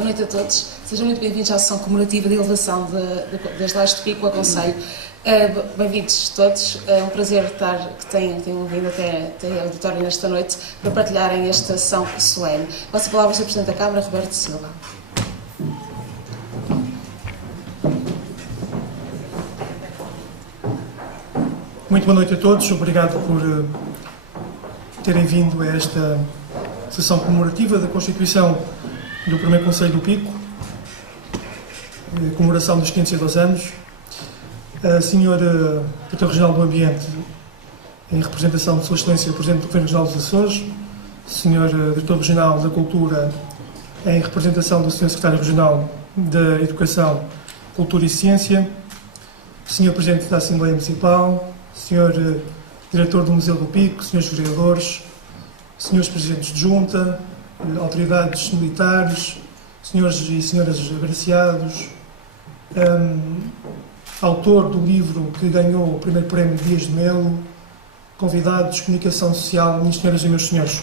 Boa noite a todos. Sejam muito bem-vindos à sessão comemorativa de elevação das Lajes de Pico ao Conselho. Bem-vindos todos. É um prazer que tenham vindo até a auditório nesta noite para partilharem esta sessão solene. Passo a palavra ao Sr. Presidente da Câmara, Roberto Silva. Muito boa noite a todos. Obrigado por terem vindo a esta sessão comemorativa da Constituição do primeiro Conselho do Pico, comemoração dos 502 anos. A Senhora Diretora Regional do Ambiente, em representação de Sua Excelência, Presidente do Governo Regional dos Açores, Senhor Diretor Regional da Cultura, em representação do Sr. Secretário Regional da Educação, Cultura e Ciência, Sr. Presidente da Assembleia Municipal, Sr. Diretor do Museu do Pico, Srs. Vereadores, Srs. Presidentes de Junta, autoridades militares, senhores e senhoras agraciados, autor do livro que ganhou o primeiro prémio Dias de Melo, convidados de comunicação social, minhas senhoras e meus senhores.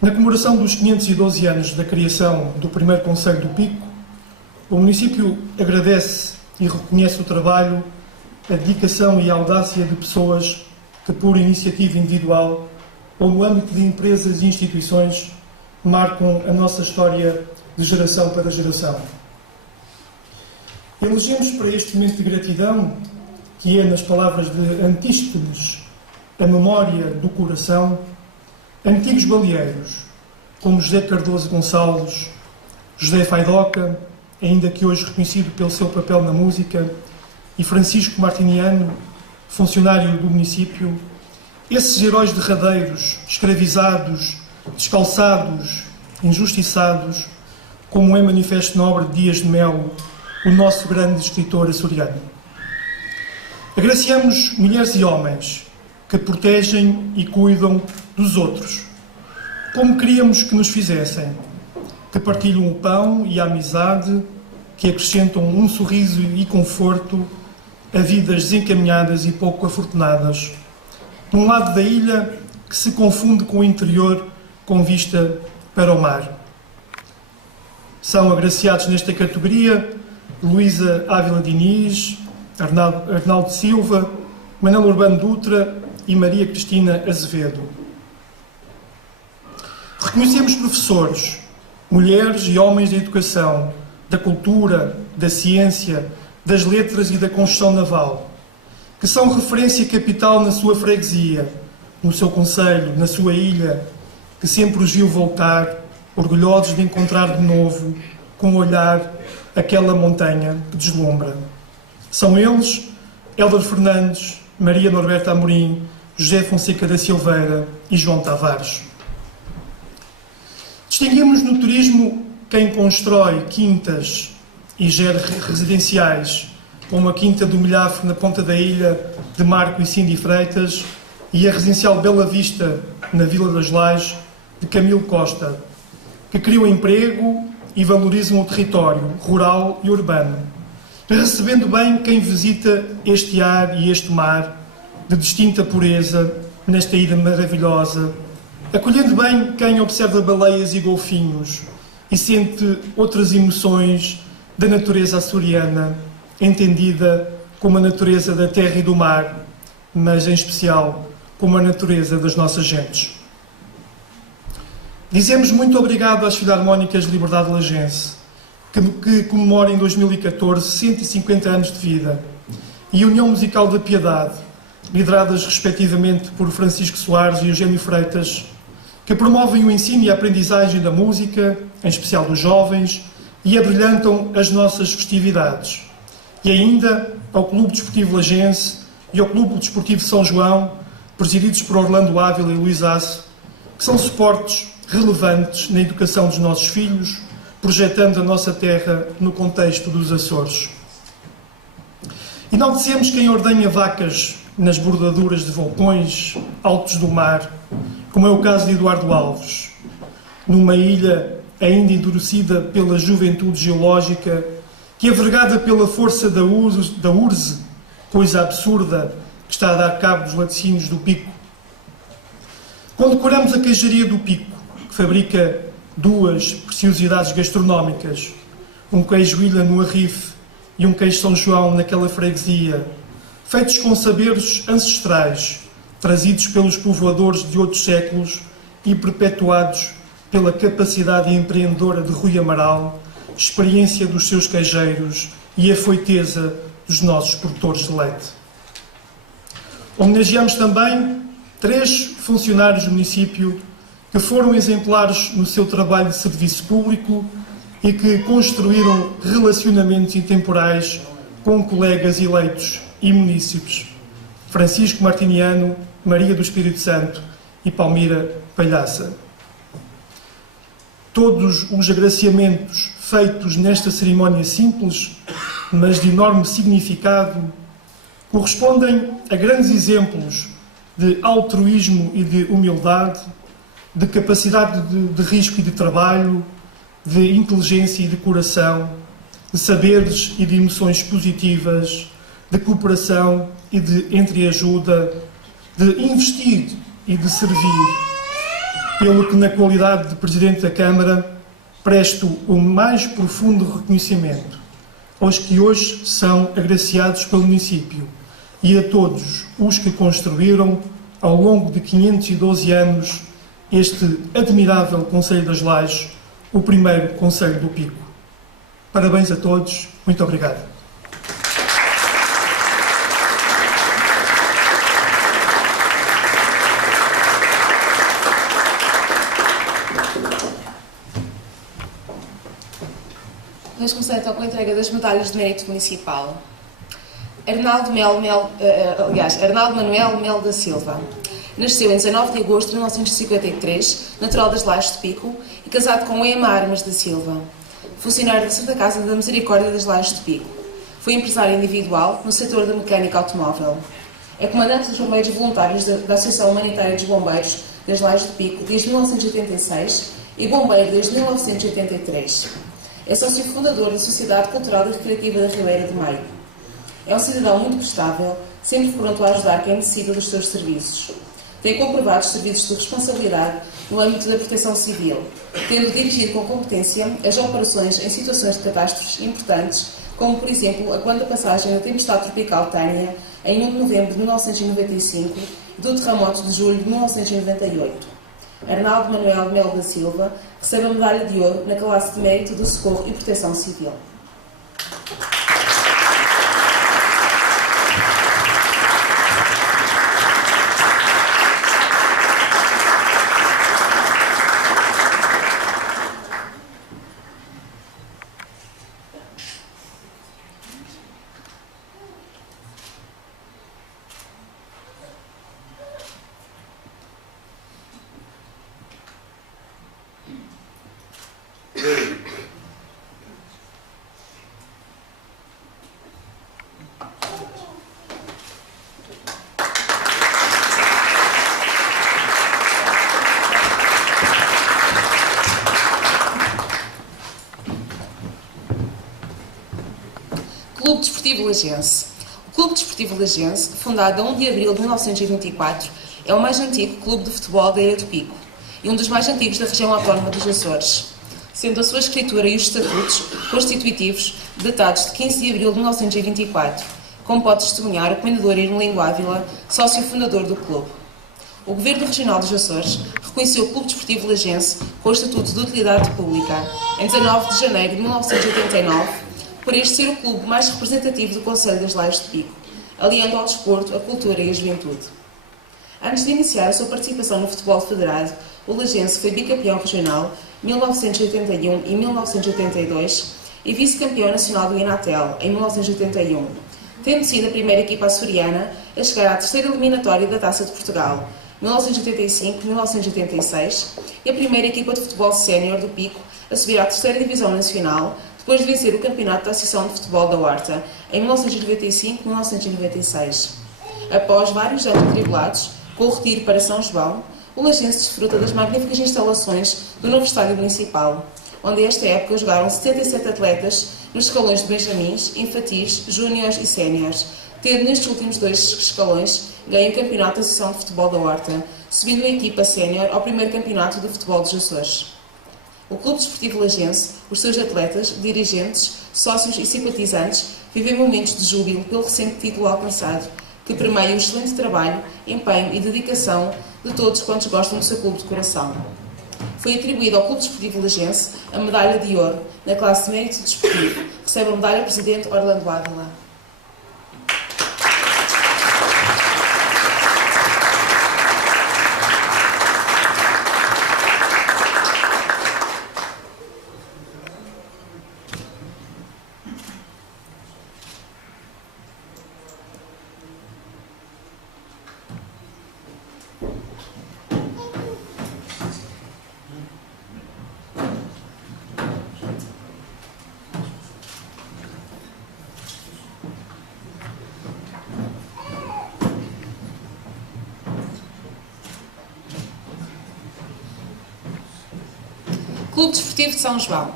Na comemoração dos 512 anos da criação do primeiro Conselho do Pico, o município agradece e reconhece o trabalho, a dedicação e a audácia de pessoas que, por iniciativa individual ou no âmbito de empresas e instituições, marcam a nossa história de geração para geração. Elegemos para este momento de gratidão, que é, nas palavras de Antístenes, a memória do coração, antigos baleeiros, como José Cardoso Gonçalves, José Faidoca, ainda que hoje reconhecido pelo seu papel na música, e Francisco Martiniano, funcionário do município, esses heróis derradeiros, escravizados, descalçados, injustiçados, como é manifesto na obra de Dias de Melo, o nosso grande escritor açoriano. Agraciamos mulheres e homens que protegem e cuidam dos outros, como queríamos que nos fizessem, que partilham o pão e a amizade, que acrescentam um sorriso e conforto a vidas desencaminhadas e pouco afortunadas, num lado da ilha que se confunde com o interior com vista para o mar. São agraciados nesta categoria Luísa Ávila Diniz, Arnaldo Silva, Manuel Urbano Dutra e Maria Cristina Azevedo. Reconhecemos professores, mulheres e homens da educação, da cultura, da ciência, das letras e da construção naval, que são referência capital na sua freguesia, no seu concelho, na sua ilha, que sempre os viu voltar, orgulhosos de encontrar de novo, com o olhar, aquela montanha que deslumbra. São eles, Hélder Fernandes, Maria Norberta Amorim, José Fonseca da Silveira e João Tavares. Distinguimos no turismo quem constrói quintas e gera residenciais, como a Quinta do Milhafre na Ponta da Ilha de Marco e Cindy Freitas e a Residencial Bela Vista na Vila das Lajes de Camilo Costa, que criam emprego e valorizam o território rural e urbano, recebendo bem quem visita este ar e este mar de distinta pureza nesta ilha maravilhosa, acolhendo bem quem observa baleias e golfinhos e sente outras emoções da natureza açoriana, entendida como a natureza da terra e do mar, mas em especial como a natureza das nossas gentes. Dizemos muito obrigado às Filarmónicas de Liberdade Lagense, que comemoram em 2014 150 anos de vida, e a União Musical da Piedade, lideradas respectivamente por Francisco Soares e Eugênio Freitas, que promovem o ensino e a aprendizagem da música, em especial dos jovens, e abrilhantam as nossas festividades. E ainda ao Clube Desportivo Lagense e ao Clube Desportivo São João, presididos por Orlando Ávila e Luís Aço, que são suportes relevantes na educação dos nossos filhos, projetando a nossa terra no contexto dos Açores. Enaltecemos quem ordenha vacas nas bordaduras de vulcões altos do mar, como é o caso de Eduardo Alves, numa ilha ainda endurecida pela juventude geológica, que é vergada pela força da urze, coisa absurda que está a dar cabo dos laticínios do Pico. Condecoramos a queijaria do Pico, que fabrica duas preciosidades gastronómicas, um queijo Ilha no Arrife e um queijo São João naquela freguesia, feitos com saberes ancestrais, trazidos pelos povoadores de outros séculos e perpetuados pela capacidade empreendedora de Rui Amaral, experiência dos seus queijeiros e a afoiteza dos nossos produtores de leite. Homenageamos também 3 funcionários do município que foram exemplares no seu trabalho de serviço público e que construíram relacionamentos intemporais com colegas eleitos e munícipes: Francisco Martiniano, Maria do Espírito Santo e Palmira Palhaça. Todos os agraciamentos feitos nesta cerimónia simples, mas de enorme significado, correspondem a grandes exemplos de altruísmo e de humildade, de capacidade de risco e de trabalho, de inteligência e de coração, de saberes e de emoções positivas, de cooperação e de entreajuda, de investir e de servir, pelo que, na qualidade de Presidente da Câmara, presto o mais profundo reconhecimento aos que hoje são agraciados pelo município e a todos os que construíram, ao longo de 512 anos, este admirável Concelho das Lajes, o primeiro Concelho do Pico. Parabéns a todos, muito obrigado. Vamos começar então com a entrega das medalhas de mérito municipal. Arnaldo Manuel Mel da Silva. Nasceu em 19 de agosto de 1953, natural das Lajes de Pico, e casado com Emma Armas da Silva. Funcionário da Santa Casa da Misericórdia das Lajes de Pico. Foi empresário individual no setor da mecânica automóvel. É comandante dos bombeiros voluntários da Associação Humanitária dos Bombeiros das Lajes de Pico desde 1986 e bombeiro desde 1983. É sócio fundador da Sociedade Cultural e Recreativa da Ribeira de Maio. É um cidadão muito prestável, sempre pronto a ajudar quem necessita dos seus serviços. Tem comprovados serviços de responsabilidade no âmbito da proteção civil, tendo dirigido com competência as operações em situações de catástrofes importantes, como, por exemplo, a quando a passagem da tempestade tropical Tânia, em 1 de novembro de 1995, e do terremoto de julho de 1998. Arnaldo Manuel Mel da Silva recebe a medalha de ouro na classe de mérito do Socorro e Proteção Civil. Clube Desportivo Lagense. O Clube Desportivo Lagense, fundado a 1 de abril de 1924, é o mais antigo clube de futebol da Ilha do Pico e um dos mais antigos da região autónoma dos Açores, sendo a sua escritura e os estatutos constitutivos datados de 15 de abril de 1924, como pode testemunhar o comendador Irmelinho Ávila, sócio fundador do clube. O Governo Regional dos Açores reconheceu o Clube Desportivo Lagense com o Estatuto de Utilidade Pública em 19 de janeiro de 1989, por este ser o clube mais representativo do Concelho das Lajes de Pico, aliando ao desporto, a cultura e a juventude. Antes de iniciar a sua participação no futebol federado, o Lagense foi bicampeão regional 1981 e 1982 e vice-campeão nacional do Inatel em 1981, tendo sido a primeira equipa açoriana a chegar à terceira eliminatória da Taça de Portugal, 1985-1986, e a primeira equipa de futebol sénior do Pico a subir à terceira divisão nacional, depois de vencer o campeonato da Associação de Futebol da Horta em 1995-1996. Após vários anos atribulados, com o retiro para São João, o Lagense desfruta das magníficas instalações do novo estádio municipal, onde esta época jogaram 77 atletas nos escalões de benjamins, infantis, júniores e séniores, tendo nestes últimos 2 escalões ganho o campeonato da Associação de Futebol da Horta, subindo a equipa sénior ao primeiro campeonato de futebol dos Açores. O Clube Desportivo Lagense, os seus atletas, dirigentes, sócios e simpatizantes vivem momentos de júbilo pelo recente título alcançado, que premia o excelente trabalho, empenho e dedicação de todos quantos gostam do seu clube de coração. Foi atribuído ao Clube Desportivo Lagense a medalha de ouro na classe de mérito desportivo. Recebe a medalha o Presidente Orlando Ávila. Clube Desportivo de São João.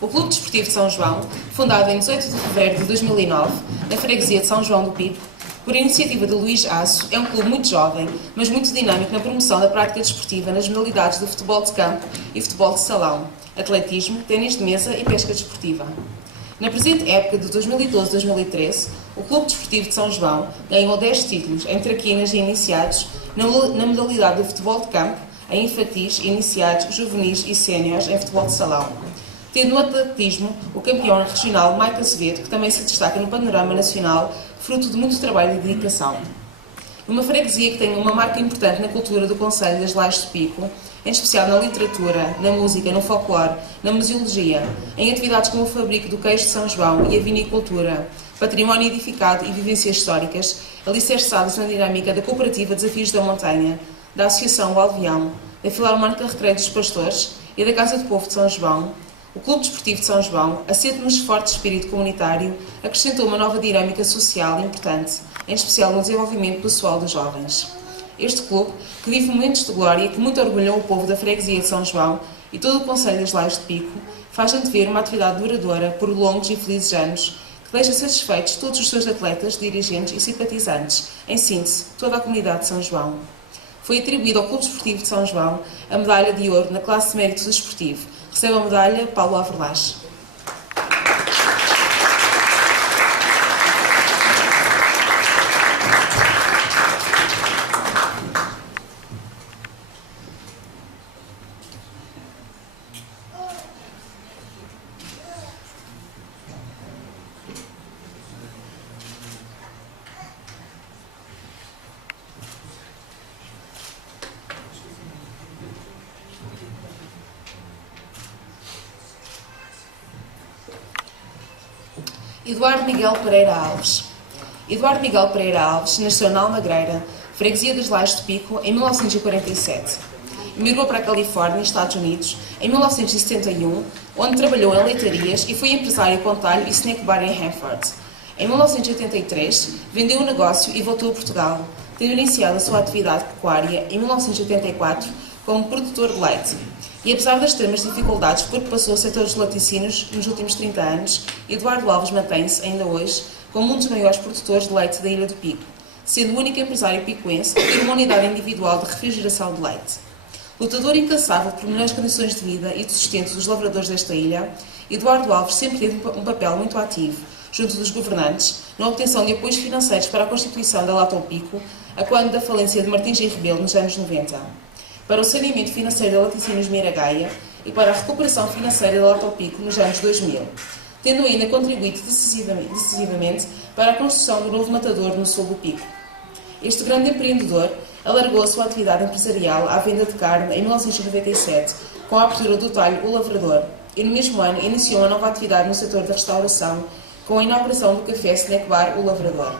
O Clube Desportivo de São João, fundado em 18 de fevereiro de 2009, na freguesia de São João do Pico, por iniciativa de Luís Aço, é um clube muito jovem, mas muito dinâmico na promoção da prática desportiva nas modalidades de futebol de campo e futebol de salão, atletismo, ténis de mesa e pesca desportiva. Na presente época de 2012-2013, o Clube Desportivo de São João ganhou 10 títulos em traquinas e iniciados na modalidade de futebol de campo, em infantis, iniciados, juvenis e séniores em futebol de salão. Tendo no atletismo o campeão regional Mike Azevedo, que também se destaca no panorama nacional, fruto de muito trabalho e dedicação. Numa freguesia que tem uma marca importante na cultura do Concelho das Lajes de Pico, em especial na literatura, na música, no folclore, na museologia, em atividades como o fabrico do queijo de São João e a vinicultura, património edificado e vivências históricas, alicerçados na dinâmica da cooperativa Desafios da Montanha, da Associação O Alvião, da Filarmónica Recreio dos Pastores e da Casa do Povo de São João, o Clube Desportivo de São João, assente num forte espírito comunitário, acrescentou uma nova dinâmica social importante, em especial no desenvolvimento pessoal dos jovens. Este clube, que vive momentos de glória e que muito orgulhou o povo da freguesia de São João e todo o Concelho das Lajes de Pico, faz antever uma atividade duradoura por longos e felizes anos, que deixa satisfeitos todos os seus atletas, dirigentes e simpatizantes, em síntese, toda a comunidade de São João. Foi atribuído ao Clube Desportivo de São João a medalha de ouro na classe de mérito desportivo. Recebe a medalha Paulo Averlage. Eduardo Miguel Pereira Alves. Eduardo Miguel Pereira Alves nasceu na Almagreira, freguesia das Lajes de Pico, em 1947. Emigrou para a Califórnia, Estados Unidos, em 1971, onde trabalhou em leitarias e foi empresário com talho e snack bar em Hanford. Em 1983, vendeu o negócio e voltou a Portugal, tendo iniciado a sua atividade pecuária em 1984 como produtor de leite. E apesar das extremas dificuldades por que passou o setor dos laticínios nos últimos 30 anos, Eduardo Alves mantém-se, ainda hoje, como um dos maiores produtores de leite da Ilha do Pico, sendo o único empresário picoense a ter uma unidade individual de refrigeração de leite. Lutador incansável por melhores condições de vida e de sustento dos lavradores desta ilha, Eduardo Alves sempre teve um papel muito ativo, junto dos governantes, na obtenção de apoios financeiros para a constituição da Lata ao Pico, a quando da falência de Martins e Rebelo nos anos 90. Para o saneamento financeiro da Laticínios Miragaia e para a recuperação financeira da Lata ao Pico nos anos 2000, tendo ainda contribuído decisivamente para a construção do novo matador no sul do Pico. Este grande empreendedor alargou a sua atividade empresarial à venda de carne em 1997, com a abertura do talho O Lavrador, e no mesmo ano iniciou uma nova atividade no setor da restauração, com a inauguração do café snack bar O Lavrador.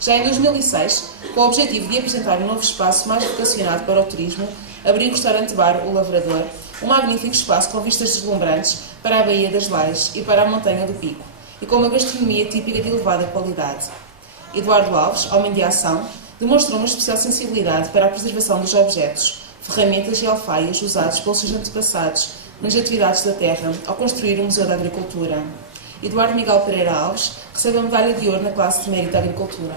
Já em 2006, com o objetivo de apresentar um novo espaço mais vocacionado para o turismo, abriu o restaurante bar O Lavrador, um magnífico espaço com vistas deslumbrantes para a Baía das Lajes e para a Montanha do Pico, e com uma gastronomia típica de elevada qualidade. Eduardo Alves, homem de ação, demonstrou uma especial sensibilidade para a preservação dos objetos, ferramentas e alfaias usados pelos seus antepassados nas atividades da terra ao construir o Museu da Agricultura. Eduardo Miguel Pereira Alves recebe a medalha de ouro na classe de mérito da Agricultura.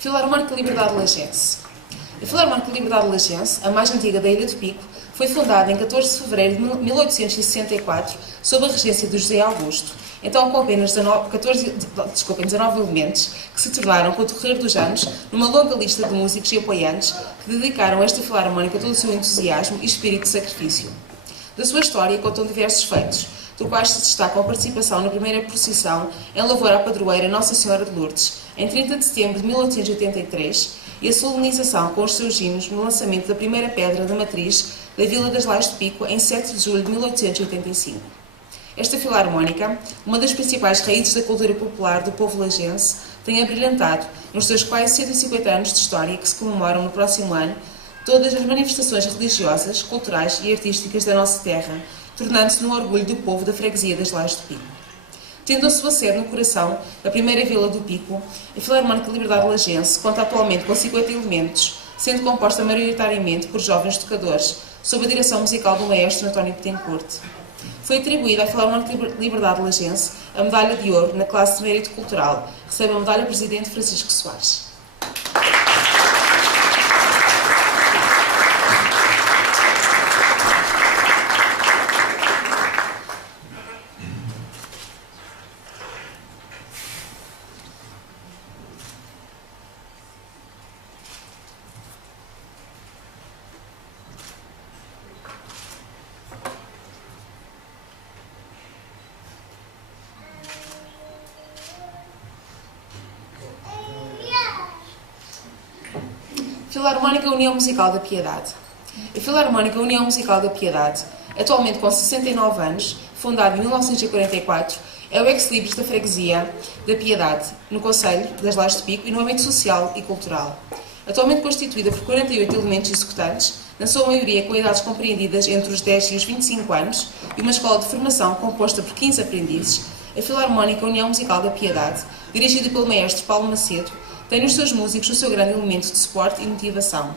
Filarmónica Liberdade Lagense. A Filarmónica Liberdade Lagense, a mais antiga da Ilha do Pico, foi fundada em 14 de fevereiro de 1864 sob a regência de José Augusto, então com apenas 19 elementos, que se tornaram, com o decorrer dos anos, numa longa lista de músicos e apoiantes que dedicaram a esta filarmónica todo o seu entusiasmo e espírito de sacrifício. Da sua história contam diversos feitos, do quais se destacam a participação na primeira procissão em louvor à padroeira Nossa Senhora de Lourdes, em 30 de setembro de 1883, e a solenização com os seus hinos no lançamento da primeira pedra da matriz da Vila das Lais de Pico, em 7 de julho de 1885. Esta filarmónica, uma das principais raízes da cultura popular do povo lagense, tem abrilhantado, nos seus quase 150 anos de história que se comemoram no próximo ano, todas as manifestações religiosas, culturais e artísticas da nossa terra, tornando-se no orgulho do povo da freguesia das Lais de Pico. Tendo a sua sede no coração da primeira vila do Pico, a Filarmónica Liberdade Lagense conta atualmente com 50 elementos, sendo composta maioritariamente por jovens tocadores, sob a direção musical do maestro António Betancourt. Foi atribuída à Filarmónica Liberdade Lagense a medalha de ouro na classe de mérito cultural, recebe a medalha Presidente Francisco Soares. Filarmónica União Musical da Piedade. A Filarmónica União Musical da Piedade, atualmente com 69 anos, fundada em 1944, é o ex-libris da freguesia da Piedade, no Concelho das Lais de Pico e no âmbito social e cultural. Atualmente constituída por 48 elementos executantes, na sua maioria com idades compreendidas entre os 10 e os 25 anos, e uma escola de formação composta por 15 aprendizes, a Filarmónica União Musical da Piedade, dirigida pelo maestro Paulo Macedo, tem nos seus músicos o seu grande elemento de suporte e motivação.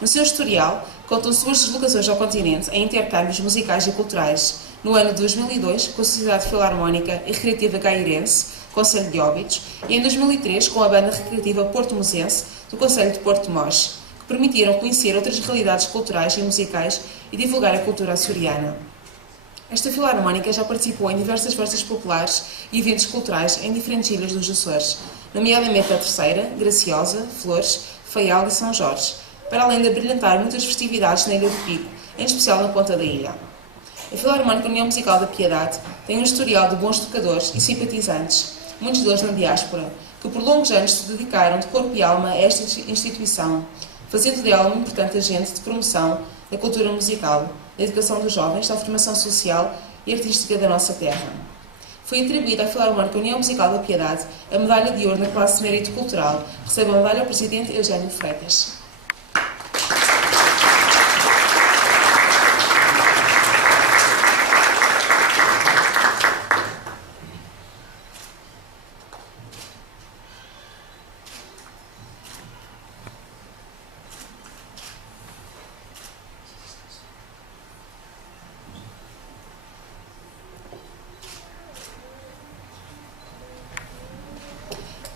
No seu historial, contam suas deslocações ao continente em intercâmbios musicais e culturais, no ano de 2002 com a Sociedade Filarmónica e Recreativa Cairense, Concelho de Óbidos, e em 2003 com a Banda Recreativa Porto Mosense, do Concelho de Porto de Mós, que permitiram conhecer outras realidades culturais e musicais e divulgar a cultura açoriana. Esta Filarmónica já participou em diversas festas populares e eventos culturais em diferentes ilhas dos Açores, nomeadamente a Terceira, Graciosa, Flores, Faial e São Jorge, para além de abrilhantar muitas festividades na Ilha do Pico, em especial na ponta da ilha. A Filarmónica União Musical da Piedade tem um historial de bons tocadores e simpatizantes, muitos deles na diáspora, que por longos anos se dedicaram de corpo e alma a esta instituição, fazendo dela um importante agente de promoção da cultura musical, da educação dos jovens, da formação social e artística da nossa terra. Foi atribuída à Filarmónica União Musical da Piedade a medalha de ouro na classe de mérito cultural, recebe a medalha ao Presidente Eugênio Freitas.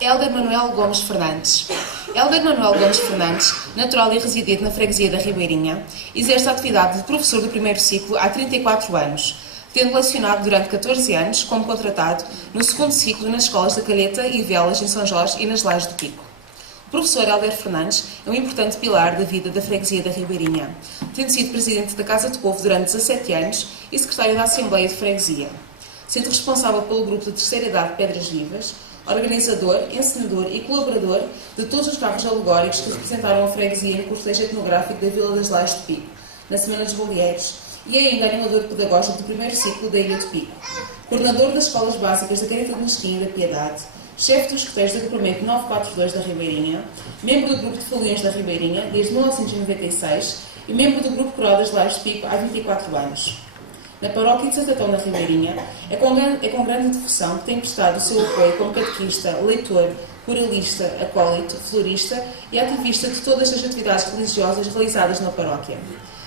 Hélder Manuel Gomes Fernandes. Hélder Manuel Gomes Fernandes, natural e residente na freguesia da Ribeirinha, exerce a atividade de professor do primeiro ciclo há 34 anos, tendo lecionado durante 14 anos como contratado no segundo ciclo nas escolas da Calheta e Velas em São Jorge e nas Lais do Pico. O professor Hélder Fernandes é um importante pilar da vida da freguesia da Ribeirinha, tendo sido presidente da Casa do Povo durante 17 anos e secretário da Assembleia de Freguesia, sendo responsável pelo grupo de terceira idade Pedras Vivas, organizador, encenador e colaborador de todos os carros alegóricos que representaram a freguesia no cortejo etnográfico da Vila das Lais de Pico, na Semana dos Baleeiros, e é ainda animador pedagógico do primeiro ciclo da Ilha de Pico, coordenador das escolas básicas da Careta de Mesquinha e da Piedade, chefe dos escoteiros do agrupamento 942 da Ribeirinha, membro do grupo de Foliões da Ribeirinha desde 1996 e membro do grupo Coral das Lais de Pico há 24 anos. Na paróquia de Santo Antão da Ribeirinha, é com grande devoção que tem prestado o seu apoio como catequista, leitor, coralista, acólito, florista e ativista de todas as atividades religiosas realizadas na paróquia.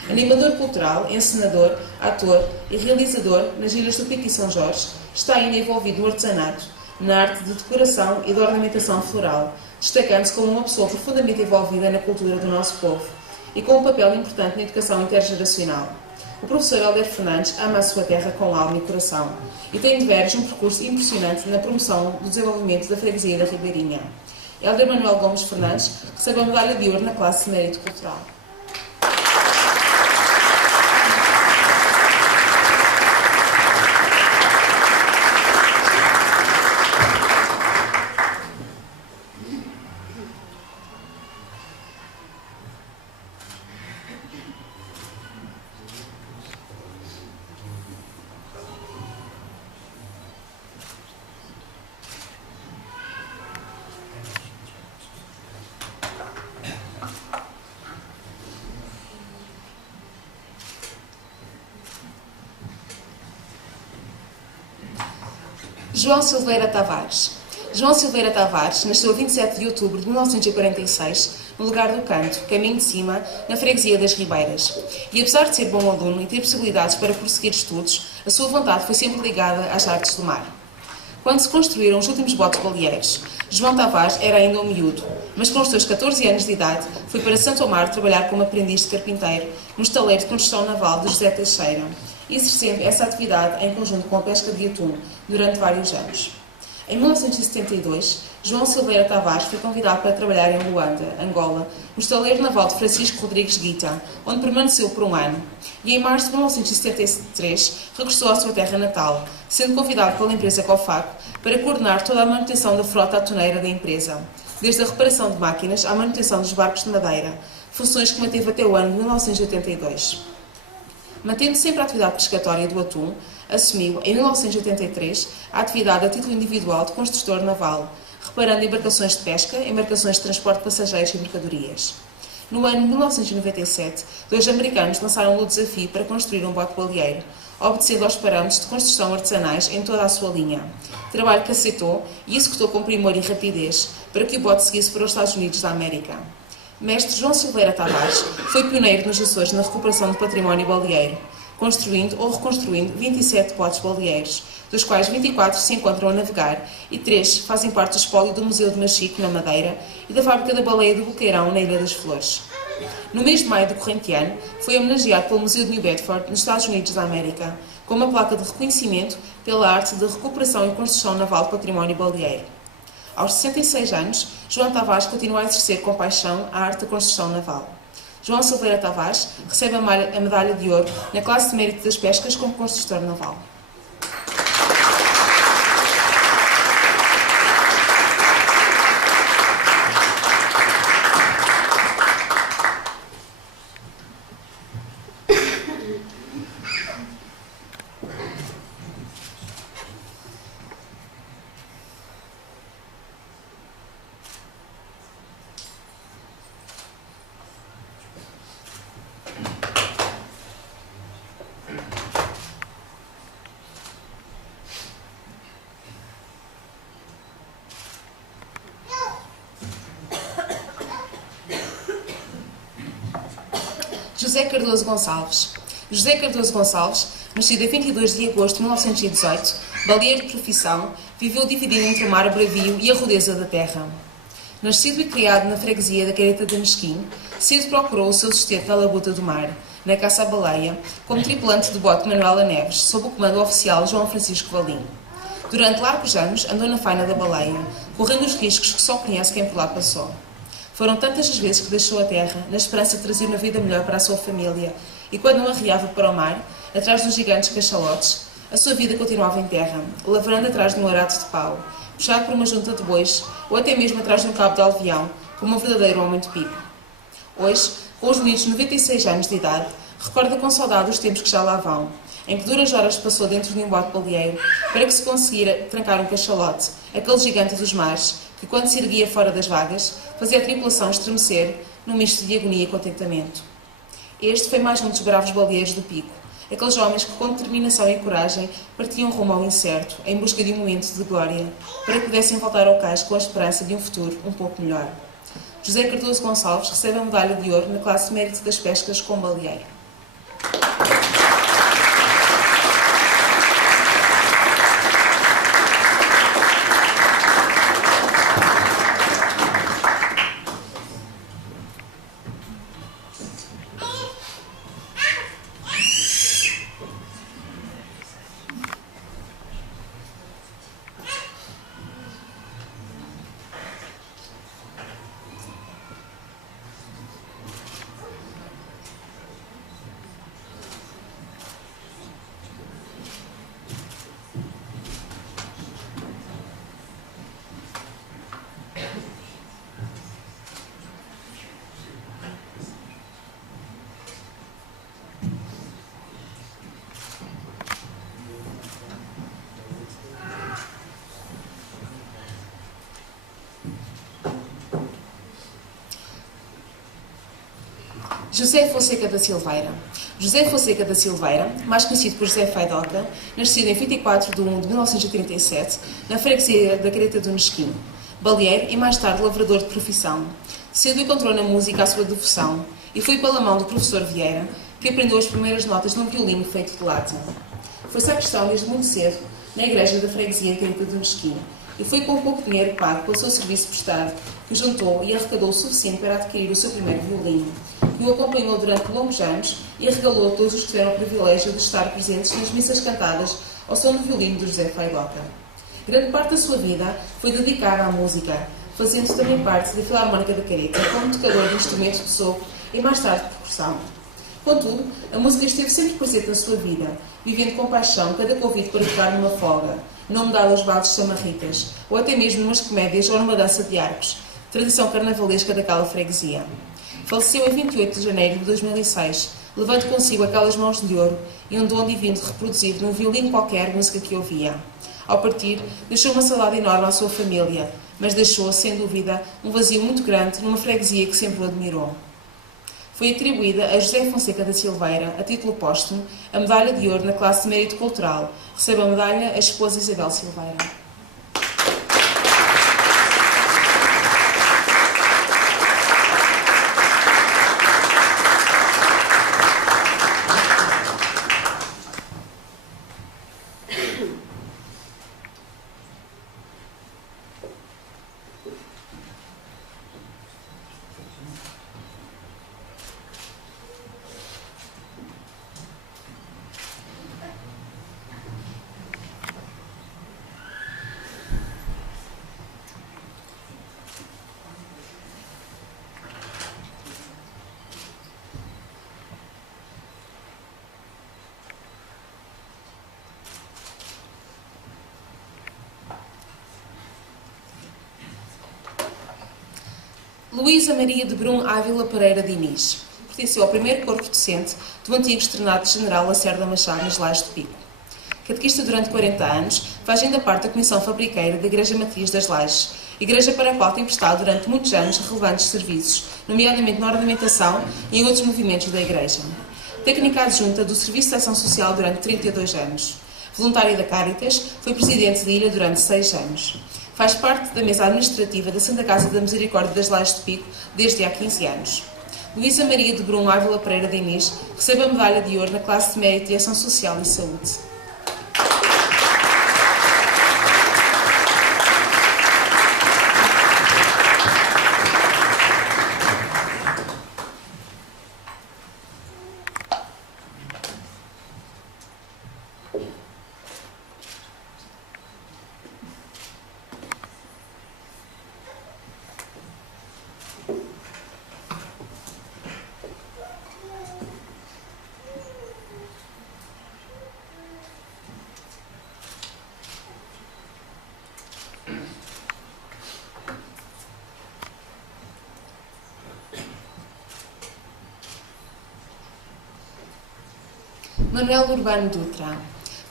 Animador cultural, encenador, ator e realizador nas ilhas do Pico e São Jorge, está ainda envolvido no artesanato, na arte de decoração e de ornamentação floral, destacando-se como uma pessoa profundamente envolvida na cultura do nosso povo e com um papel importante na educação intergeracional. O professor Hélder Fernandes ama a sua terra com alma e coração e tem de veras um percurso impressionante na promoção do desenvolvimento da freguesia da Ribeirinha. Hélder Manuel Gomes Fernandes recebe a medalha de ouro na classe de mérito cultural. João Silveira Tavares. João Silveira Tavares nasceu a 27 de outubro de 1946, no lugar do Canto, caminho de cima, na freguesia das Ribeiras. E apesar de ser bom aluno e ter possibilidades para prosseguir estudos, a sua vontade foi sempre ligada às artes do mar. Quando se construíram os últimos botes baleeiros, João Tavares era ainda um miúdo, mas com os seus 14 anos de idade foi para Santo Amaro trabalhar como aprendiz de carpinteiro no estaleiro de construção naval de José Teixeira, exercendo essa atividade em conjunto com a pesca de atum durante vários anos. Em 1972, João Silveira Tavares foi convidado para trabalhar em Luanda, Angola, no estaleiro naval de Francisco Rodrigues Guita, onde permaneceu por um ano, e em março de 1973 regressou à sua terra natal, sendo convidado pela empresa Cofac para coordenar toda a manutenção da frota atuneira da empresa, desde a reparação de máquinas à manutenção dos barcos de madeira, funções que manteve até o ano de 1982. Mantendo sempre a atividade pescatória do atum, assumiu, em 1983, a atividade a título individual de construtor naval, reparando embarcações de pesca, embarcações de transporte de passageiros e mercadorias. No ano de 1997, dois americanos lançaram-lhe o desafio para construir um bote baleeiro, obedecendo aos parâmetros de construção artesanais em toda a sua linha. Trabalho que aceitou e executou com primor e rapidez para que o bote seguisse para os Estados Unidos da América. Mestre João Silveira Tavares foi pioneiro nos Açores na recuperação do património baleeiro, construindo ou reconstruindo 27 botes baleeiros, dos quais 24 se encontram a navegar e 3 fazem parte do espólio do Museu de Machico, na Madeira, e da Fábrica da Baleia do Boqueirão, na Ilha das Flores. No mês de maio do corrente ano, foi homenageado pelo Museu de New Bedford, nos Estados Unidos da América, com uma placa de reconhecimento pela arte de recuperação e construção naval do património baleeiro. Aos 66 anos, João Tavares continua a exercer com paixão a arte da construção naval. João Silveira Tavares recebe a medalha de ouro na classe de mérito das pescas como construtor naval. José Cardoso Gonçalves. José Cardoso Gonçalves, nascido a 22 de agosto de 1918, baleeiro de profissão, viveu dividido entre o mar bravio e a rudeza da terra. Nascido e criado na freguesia da Careta de Mesquim, cedo procurou o seu sustento na labuta do mar, na caça à baleia, como tripulante do bote Manuela Neves, sob o comando oficial João Francisco Valim. Durante largos anos andou na faina da baleia, correndo os riscos que só conhece quem por lá passou. Foram tantas as vezes que deixou a terra, na esperança de trazer uma vida melhor para a sua família, e quando não arriava para o mar, atrás dos gigantes cachalotes, a sua vida continuava em terra, lavrando atrás de um arado de pau, puxado por uma junta de bois, ou até mesmo atrás de um cabo de alvião, como um verdadeiro homem de pico. Hoje, com os bonitos 96 anos de idade, recorda com saudade os tempos que já lá vão, em que duras horas passou dentro de um bote baleeiro para que se conseguira trancar um cachalote, aquele gigante dos mares, que quando se erguia fora das vagas, fazia a tripulação estremecer num misto de agonia e contentamento. Este foi mais um dos bravos baleeiros do Pico, aqueles homens que com determinação e coragem partiam rumo ao incerto, em busca de um momento de glória, para que pudessem voltar ao cais com a esperança de um futuro um pouco melhor. José Cardoso Gonçalves recebe a medalha de ouro na classe de mérito das pescas com baleeiro. José Fonseca da Silveira. José Fonseca da Silveira, mais conhecido por José Faidoca, nascido em 24 de 1 de 1937, na freguesia da Creta do Nesquim. Baleeiro e mais tarde lavrador de profissão. Cedo encontrou na música a sua devoção e foi pela mão do professor Vieira que aprendeu as primeiras notas num violino feito de lata. Foi sacristão desde muito cedo na igreja da freguesia da Creta do Nesquim e foi com pouco dinheiro pago pelo seu serviço prestado que juntou e arrecadou o suficiente para adquirir o seu primeiro violino, que o acompanhou durante longos anos e arregalou a todos os que tiveram o privilégio de estar presentes nas missas cantadas ao som do violino de José Faidoca. Grande parte da sua vida foi dedicada à música, fazendo também parte da Filarmónica da Creta como tocador de instrumentos de sopro e mais tarde de percussão. Contudo, a música esteve sempre presente na sua vida, vivendo com paixão cada convite para tocar numa folga, nome dado aos bailes chamarritas, ou até mesmo numas comédias ou numa dança de arcos, tradição carnavalesca daquela freguesia. Faleceu em 28 de janeiro de 2006, levando consigo aquelas mãos de ouro e um dom divino de reproduzir num violino qualquer música que ouvia. Ao partir, deixou uma saudade enorme à sua família, mas deixou, sem dúvida, um vazio muito grande numa freguesia que sempre o admirou. Foi atribuída a José Fonseca da Silveira, a título póstumo, a medalha de ouro na classe de mérito cultural. Recebe a medalha a esposa Isabel Silveira. Luísa Maria de Brum Ávila Pereira Diniz. Pertenceu ao primeiro corpo docente do antigo Externato-General Lacerda Machado, nas Lajes de Pico. Catequista durante 40 anos, faz ainda parte da Comissão Fabriqueira da Igreja Matriz das Lajes, igreja para a qual tem prestado durante muitos anos relevantes serviços, nomeadamente na ornamentação e em outros movimentos da Igreja. Técnica adjunta do Serviço de Ação Social durante 32 anos. Voluntária da Caritas, foi presidente de ilha durante 6 anos. Faz parte da mesa administrativa da Santa Casa da Misericórdia das Lajes de Pico desde há 15 anos. Luísa Maria de Brum Ávila Pereira Diniz recebe a medalha de ouro na classe de mérito de Ação Social e Saúde. Manuel Urbano Dutra.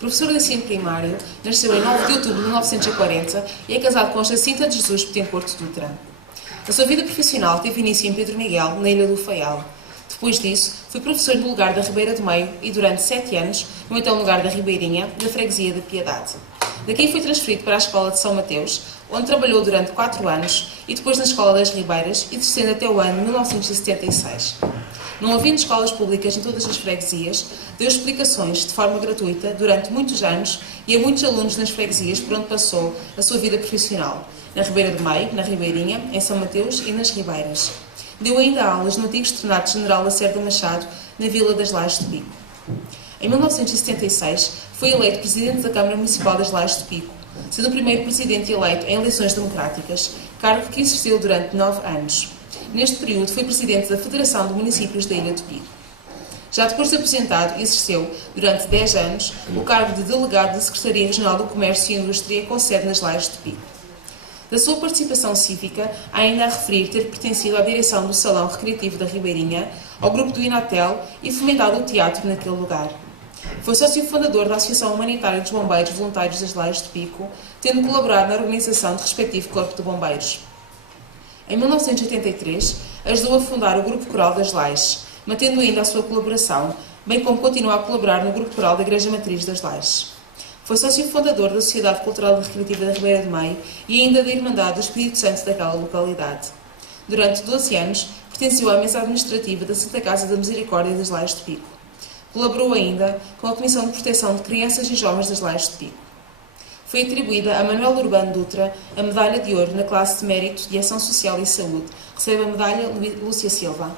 Professor de ensino primário, nasceu em 9 de outubro de 1940 e é casado com Jacinta de Jesus Betancourt Dutra. A sua vida profissional teve início em Pedro Miguel, na Ilha do Faial. Depois disso, foi professor no lugar da Ribeira do Meio e, durante 7 anos, no então lugar da Ribeirinha, da freguesia da Piedade. Daqui foi transferido para a Escola de São Mateus, onde trabalhou durante 4 anos, e depois na Escola das Ribeiras, exercendo até o ano de 1976. Não havendo escolas públicas em todas as freguesias, deu explicações de forma gratuita durante muitos anos e a muitos alunos nas freguesias por onde passou a sua vida profissional, na Ribeira do Meio, na Ribeirinha, em São Mateus e nas Ribeiras. Deu ainda aulas no antigo Externato-General Lacerda Machado, na Vila das Lajes de Pico. Em 1976, foi eleito Presidente da Câmara Municipal das Lajes de Pico, sendo o primeiro Presidente eleito em eleições democráticas, cargo que exerceu durante 9 anos. Neste período, foi Presidente da Federação de Municípios da Ilha de Pico. Já depois de aposentado, exerceu, durante 10 anos, o cargo de Delegado da Secretaria Regional do Comércio e Indústria, com sede nas Lajes de Pico. Da sua participação cívica, há ainda a referir ter pertencido à direção do Salão Recreativo da Ribeirinha, ao grupo do Inatel e fomentado o teatro naquele lugar. Foi sócio fundador da Associação Humanitária dos Bombeiros Voluntários das Lajes de Pico, tendo colaborado na organização do respectivo Corpo de Bombeiros. Em 1983, ajudou a fundar o Grupo Coral das Lajes, mantendo ainda a sua colaboração, bem como continua a colaborar no Grupo Coral da Igreja Matriz das Lajes. Foi sócio fundador da Sociedade Cultural e Recreativa da Ribeira do Meio e ainda da Irmandade do Espírito Santo daquela localidade. Durante 12 anos, pertenceu à mesa administrativa da Santa Casa da Misericórdia das Lajes de Pico. Colaborou ainda com a Comissão de Proteção de Crianças e Jovens das Lajes de Pico. Foi atribuída a Manuel Urbano Dutra a medalha de ouro na classe de mérito de Ação Social e Saúde. Recebe a medalha Lúcia Silva.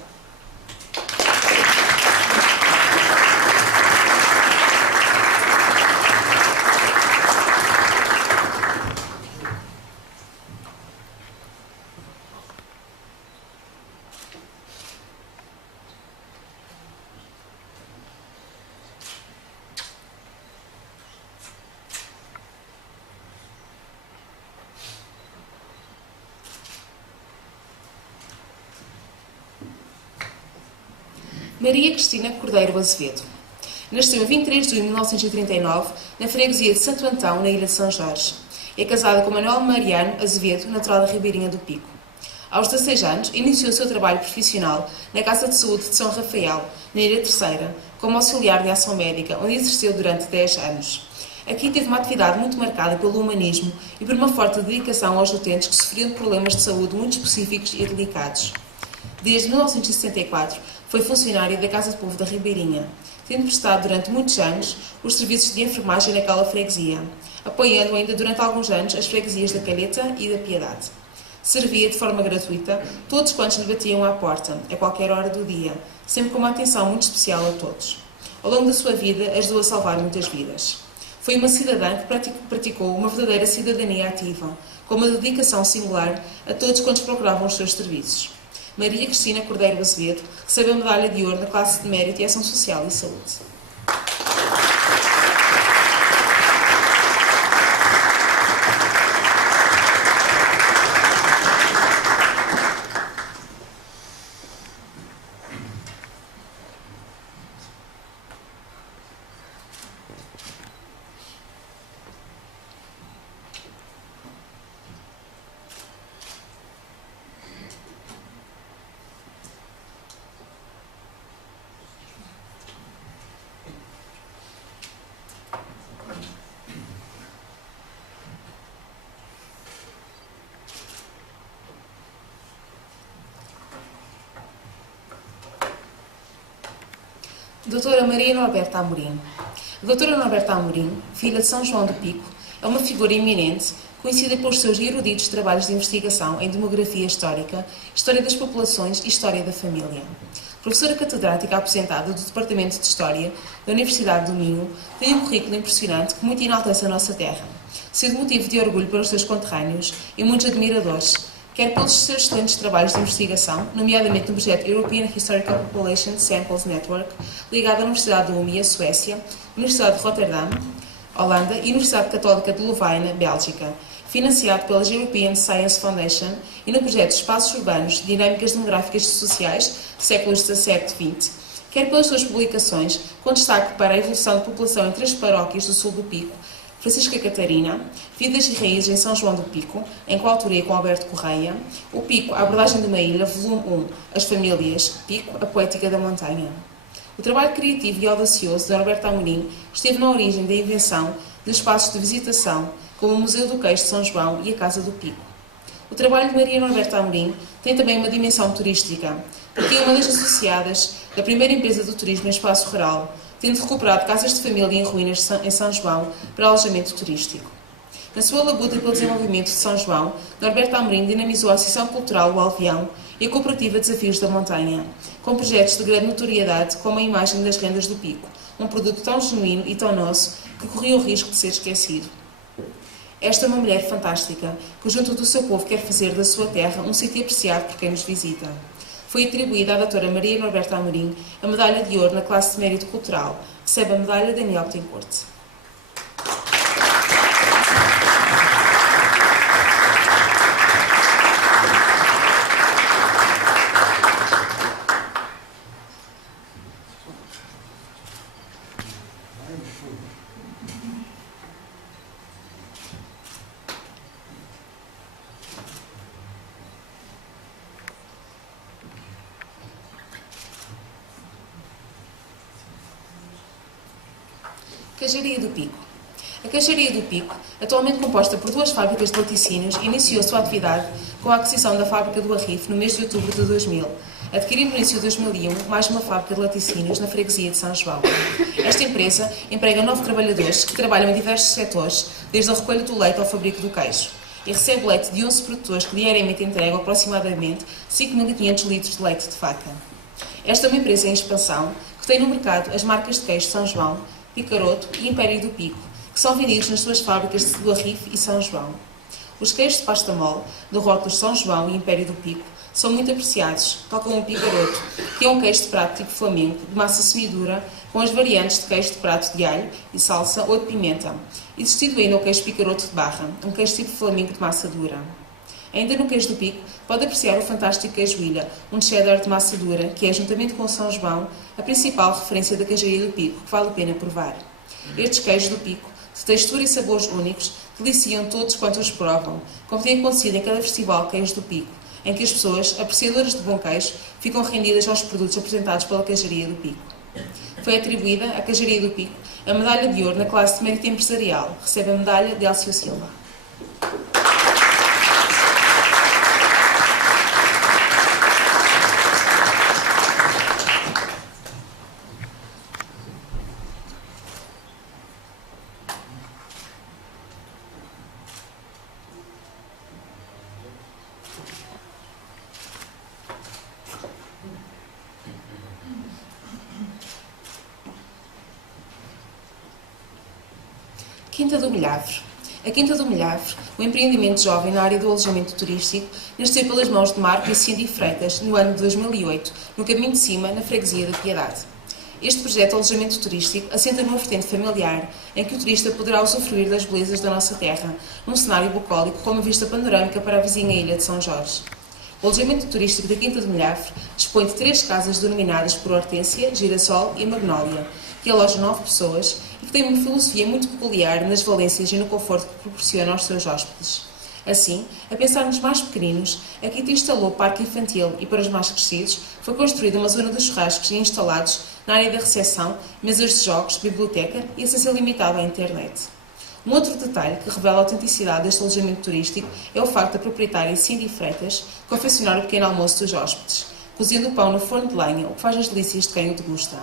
Maria Cristina Cordeiro Azevedo. Nasceu a 23 de junho de 1939, na freguesia de Santo Antão, na ilha de São Jorge. É casada com Manuel Mariano Azevedo, natural da Ribeirinha do Pico. Aos 16 anos, iniciou o seu trabalho profissional na Casa de Saúde de São Rafael, na Ilha Terceira, como auxiliar de ação médica, onde exerceu durante 10 anos. Aqui teve uma atividade muito marcada pelo humanismo e por uma forte dedicação aos utentes que sofriam de problemas de saúde muito específicos e delicados. Desde 1964, foi funcionária da Casa de Povo da Ribeirinha, tendo prestado durante muitos anos os serviços de enfermagem naquela freguesia, apoiando ainda durante alguns anos as freguesias da Calheta e da Piedade. Servia de forma gratuita todos quantos lhe batiam à porta, a qualquer hora do dia, sempre com uma atenção muito especial a todos. Ao longo da sua vida, ajudou a salvar muitas vidas. Foi uma cidadã que praticou uma verdadeira cidadania ativa, com uma dedicação singular a todos quantos procuravam os seus serviços. Maria Cristina Cordeiro Azevedo recebe a medalha de ouro na classe de mérito e ação social e saúde. Doutora Maria Norberta Amorim. A doutora Norberta Amorim, filha de São João do Pico, é uma figura eminente, conhecida pelos seus eruditos trabalhos de investigação em demografia histórica, história das populações e história da família. Professora catedrática aposentada do Departamento de História da Universidade do Minho, tem um currículo impressionante que muito enaltece a nossa terra, sendo motivo de orgulho para os seus conterrâneos e muitos admiradores, quer pelos seus excelentes trabalhos de investigação, nomeadamente no projeto European Historical Population Samples Network, ligado à Universidade de Umeå, Suécia, Universidade de Rotterdam, Holanda e Universidade Católica de Louvaina, Bélgica, financiado pela European Science Foundation, e no projeto Espaços Urbanos, Dinâmicas Demográficas e Sociais, séculos XVII e XX, quer pelas suas publicações, com destaque para a evolução de população em 3 paróquias do sul do Pico, Francisca Catarina, Vidas e Raízes em São João do Pico, em coautoria com Alberto Correia, O Pico, a abordagem de uma ilha, volume 1, As Famílias, Pico, a Poética da Montanha. O trabalho criativo e audacioso de Norberta Amorim esteve na origem da invenção de espaços de visitação, como o Museu do Queijo de São João e a Casa do Pico. O trabalho de Maria Norberta Amorim tem também uma dimensão turística, porque é uma das associadas da primeira empresa do turismo em espaço rural, tendo recuperado casas de família em ruínas em São João para alojamento turístico. Na sua labuta pelo desenvolvimento de São João, Norberta Amorim dinamizou a Associação Cultural O Alvião e a Cooperativa Desafios da Montanha, com projetos de grande notoriedade como a imagem das rendas do Pico, um produto tão genuíno e tão nosso que corria o risco de ser esquecido. Esta é uma mulher fantástica, que junto do seu povo quer fazer da sua terra um sítio apreciado por quem nos visita. Foi atribuída à doutora Maria Norberta Amorim a medalha de ouro na classe de mérito cultural. Recebe a medalha Daniel Betancourt. Queijaria do Pico. A Queijaria do Pico, atualmente composta por 2 fábricas de laticínios, iniciou sua atividade com a aquisição da fábrica do Arrife no mês de outubro de 2000, adquirindo no início de 2001 mais uma fábrica de laticínios na freguesia de São João. Esta empresa emprega 9 trabalhadores que trabalham em diversos setores, desde a recolha do leite ao fabrico do queijo, e recebe leite de 11 produtores que diariamente entregam aproximadamente 5.500 litros de leite de vaca. Esta é uma empresa em expansão que tem no mercado as marcas de queijo São João, Picaroto e Império do Pico, que são vendidos nas suas fábricas do Arrife e São João. Os queijos de pasta mole, do rótulos São João e Império do Pico, são muito apreciados, tal como o Picaroto, que é um queijo de prato tipo flamengo, de massa semidura, com as variantes de queijo de prato de alho e salsa ou de pimenta, existindo ainda o queijo Picaroto de barra, um queijo tipo flamengo de massa dura. Ainda no queijo do Pico, pode apreciar o fantástico queijo Ilha, um cheddar de massa dura, que é, juntamente com o São João, a principal referência da queijaria do Pico, que vale a pena provar. Estes queijos do Pico, de textura e sabores únicos, deliciam todos quanto os provam, como tem acontecido em cada festival Queijo do Pico, em que as pessoas, apreciadoras de bom queijo, ficam rendidas aos produtos apresentados pela Queijaria do Pico. Foi atribuída à Queijaria do Pico a medalha de ouro na classe de mérito empresarial, recebe a medalha de Elcio Silva. Quinta do Milhavre. A Quinta do Milhavre, um empreendimento jovem na área do alojamento turístico, nasceu pelas mãos de Marco e Cindy Freitas no ano de 2008, no Caminho de Cima, na freguesia da Piedade. Este projeto de alojamento turístico assenta numa vertente familiar, em que o turista poderá usufruir das belezas da nossa terra, num cenário bucólico com uma vista panorâmica para a vizinha ilha de São Jorge. O alojamento turístico da Quinta do Milhavre dispõe de 3 casas denominadas por Hortência, Girassol e Magnólia, que alojam 9 pessoas e que têm uma filosofia muito peculiar nas valências e no conforto que proporciona aos seus hóspedes. Assim, a pensar nos mais pequeninos, a Quinta instalou parque infantil e, para os mais crescidos, foi construída uma zona dos churrascos e instalados, na área da recepção, mesas de jogos, biblioteca e acesso limitado à internet. Um outro detalhe que revela a autenticidade deste alojamento turístico é o facto da proprietária Cindy Freitas confeccionar o pequeno almoço dos hóspedes, cozinhando o pão no forno de lenha, o que faz as delícias de quem o degusta.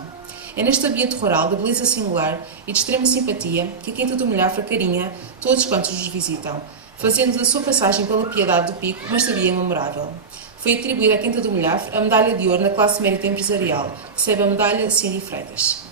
É neste ambiente rural de beleza singular e de extrema simpatia que a Quinta do Milhavre acarinha todos quantos os visitam, fazendo da sua passagem pela Piedade do Pico uma estadia memorável. Foi atribuída à Quinta do Milhavre a medalha de ouro na classe de mérito empresarial, recebe a medalha Cindy Freitas.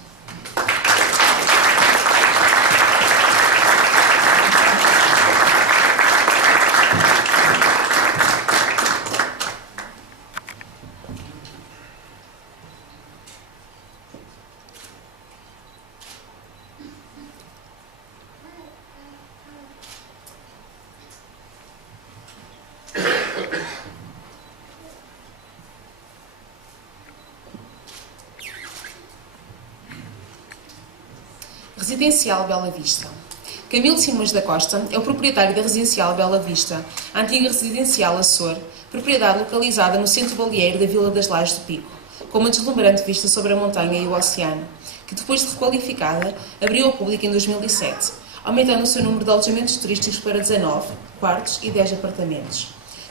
Residencial Bela Vista. Camilo Simões da Costa é o proprietário da Residencial Bela Vista, a antiga Residencial Açor, propriedade localizada no centro baleeiro da Vila das Lajes do Pico, com uma deslumbrante vista sobre a montanha e o oceano, que depois de requalificada, abriu ao público em 2007, aumentando o seu número de alojamentos turísticos para 19 quartos e 10 apartamentos.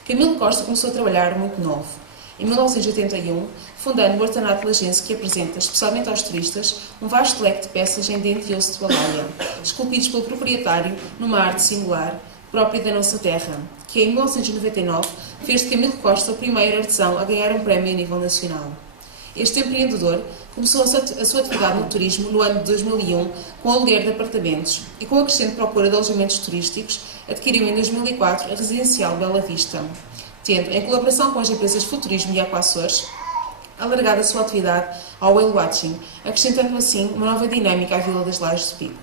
Camilo Costa começou a trabalhar muito novo. Em 1981, fundando o Artanato Lagense, que apresenta, especialmente aos turistas, um vasto leque de peças em dente e osso de baleia, esculpidos pelo proprietário numa arte singular, própria da nossa terra, que em 1999 fez de Camilo Costa o primeiro artesão a ganhar um prémio a nível nacional. Este empreendedor começou a sua atividade no turismo no ano de 2001 com o aluguer de apartamentos e, com a crescente procura de alojamentos turísticos, adquiriu em 2004 a Residencial Bela Vista, tendo, em colaboração com as empresas Futurismo e Aquaçores, alargado a sua atividade ao whale watching, acrescentando assim uma nova dinâmica à Vila das Lajes do Pico.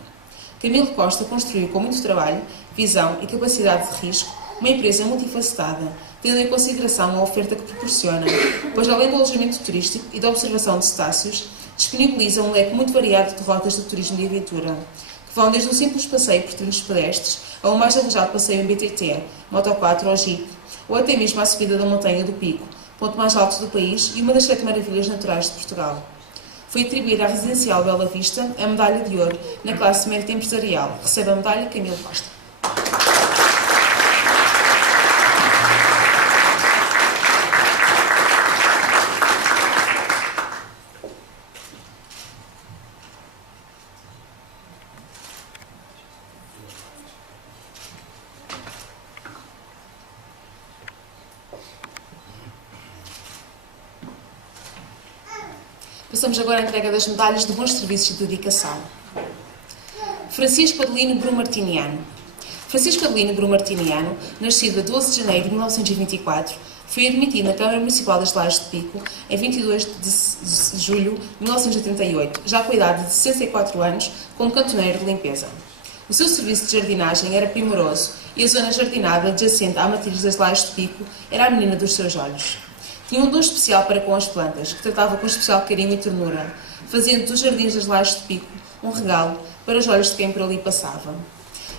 Camilo Costa construiu com muito trabalho, visão e capacidade de risco uma empresa multifacetada, tendo em consideração a oferta que proporciona, pois além do alojamento turístico e da observação de cetáceos, disponibiliza um leque muito variado de rotas de turismo de aventura, que vão desde um simples passeio por trilhos pedestres a um mais arrojado passeio em BTT, Moto 4 ou Jeep, ou até mesmo à subida da montanha do Pico, ponto mais alto do país e uma das 7 maravilhas naturais de Portugal. Foi atribuída à Residencial Bela Vista a medalha de ouro na classe mérito empresarial. Recebe a medalha Camilo Costa. Passamos agora à entrega das medalhas de bons serviços e dedicação. Francisco Adelino Brumartiniano. Francisco Adelino Brumartiniano, nascido a 12 de janeiro de 1924, foi admitido na Câmara Municipal das Lajes de Pico em 22 de julho de 1988, já com a idade de 64 anos, como cantoneiro de limpeza. O seu serviço de jardinagem era primoroso e a zona jardinada adjacente à matriz das Lajes de Pico era a menina dos seus olhos. Tinha um dom especial para com as plantas, que tratava com especial carinho e ternura, fazendo dos jardins das Lajes de Pico um regalo para os olhos de quem por ali passava.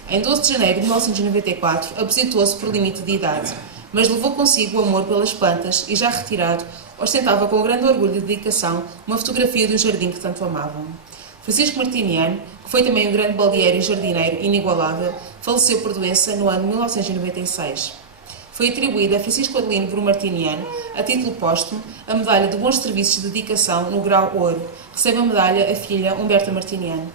Em 12 de janeiro de 1994, aposentou-se por limite de idade, mas levou consigo o amor pelas plantas e, já retirado, ostentava com grande orgulho e dedicação uma fotografia do jardim que tanto amava. Francisco Martiniano, que foi também um grande baldeeiro e jardineiro inigualável, faleceu por doença no ano de 1996. Foi atribuída a Francisco Adelino Brumartiniano, a título póstumo, a medalha de bons serviços de dedicação no grau ouro. Recebe a medalha a filha Humberta Martiniano.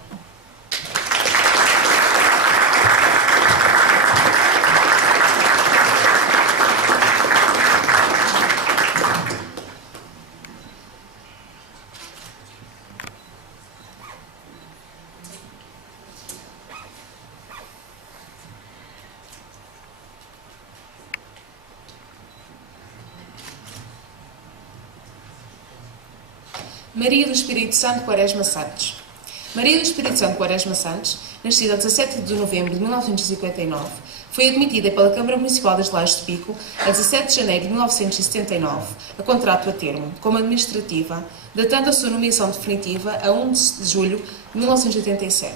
Maria do Espírito Santo Quaresma Santos. Maria do Espírito Santo Quaresma Santos, nascida a 17 de novembro de 1959, foi admitida pela Câmara Municipal das Lajes de Pico a 17 de janeiro de 1979, a contrato a termo, como administrativa, datando a sua nomeação definitiva a 1 de julho de 1987.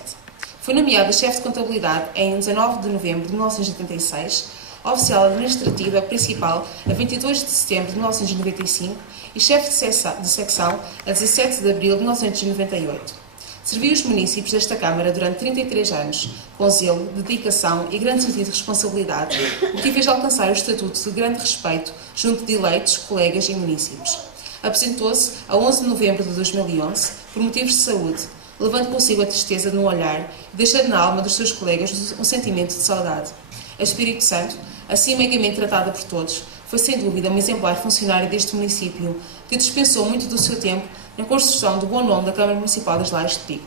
Foi nomeada chefe de contabilidade em 19 de novembro de 1986, oficial administrativa principal a 22 de setembro de 1995 e chefe de secção a 17 de abril de 1998. Serviu os municípios desta Câmara durante 33 anos, com zelo, dedicação e grande sentido de responsabilidade, o que fez alcançar o estatuto de grande respeito junto de eleitos, colegas e municípios. Apresentou-se a 11 de novembro de 2011 por motivos de saúde, levando consigo a tristeza no olhar e deixando na alma dos seus colegas um sentimento de saudade. A Espírito Santo, assim meigamente tratada por todos, foi sem dúvida um exemplar funcionário deste município, que dispensou muito do seu tempo na construção do bom nome da Câmara Municipal das Lajes de Pico.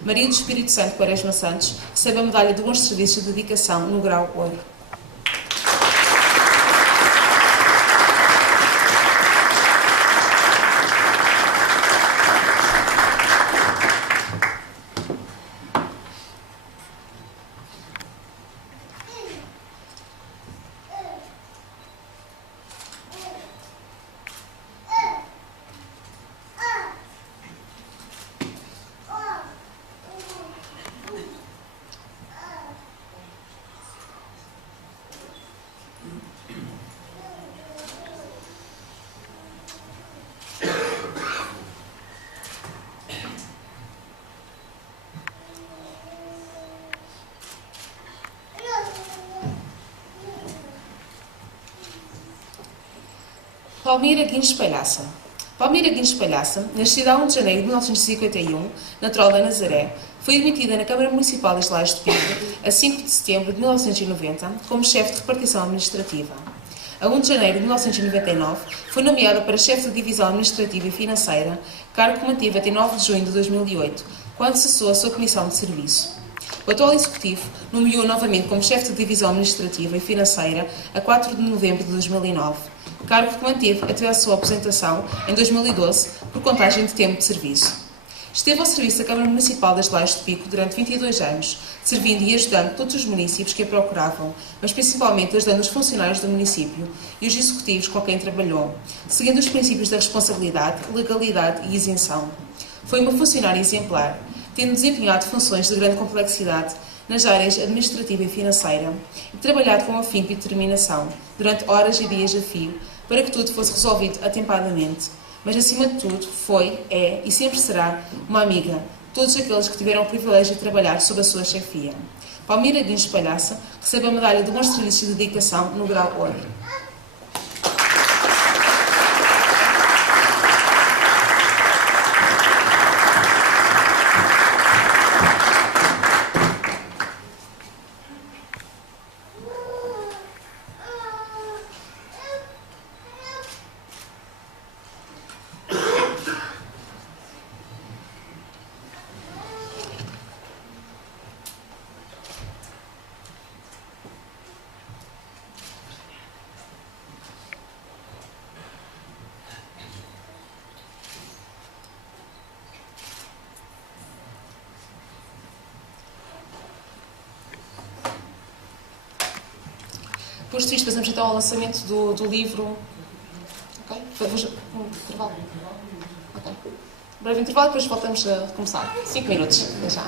Maria do Espírito Santo Quaresma Santos recebe a medalha de bons serviços de dedicação no grau ouro. Palmira Guins Palhaça. Palmira Guins Palhaça, nascida a 1 de janeiro de 1951, natural da Nazaré, foi admitida na Câmara Municipal das Lajes de Pico a 5 de setembro de 1990 como chefe de repartição administrativa. A 1 de janeiro de 1999 foi nomeada para chefe de divisão administrativa e financeira, cargo que manteve até 9 de junho de 2008, quando cessou a sua comissão de serviço. O atual executivo nomeou novamente como chefe de divisão administrativa e financeira a 4 de novembro de 2009, cargo que manteve até a sua aposentação em 2012 por contagem de tempo de serviço. Esteve ao serviço da Câmara Municipal das Lajes de Pico durante 22 anos, servindo e ajudando todos os municípios que a procuravam, mas principalmente ajudando os funcionários do município e os executivos com quem trabalhou, seguindo os princípios da responsabilidade, legalidade e isenção. Foi uma funcionária exemplar, tendo desempenhado funções de grande complexidade nas áreas administrativa e financeira e trabalhado com afinco e determinação durante horas e dias a fio para que tudo fosse resolvido atempadamente, mas acima de tudo foi, é e sempre será uma amiga de todos aqueles que tiveram o privilégio de trabalhar sob a sua chefia. Palmira Guinhos Palhaça recebe a medalha de bons serviços de dedicação no grau Ouro. Posto isto, passamos então ao lançamento do livro. Ok? Vamos um intervalo. Ok. Breve intervalo, depois voltamos a começar. 5 minutos. Até já.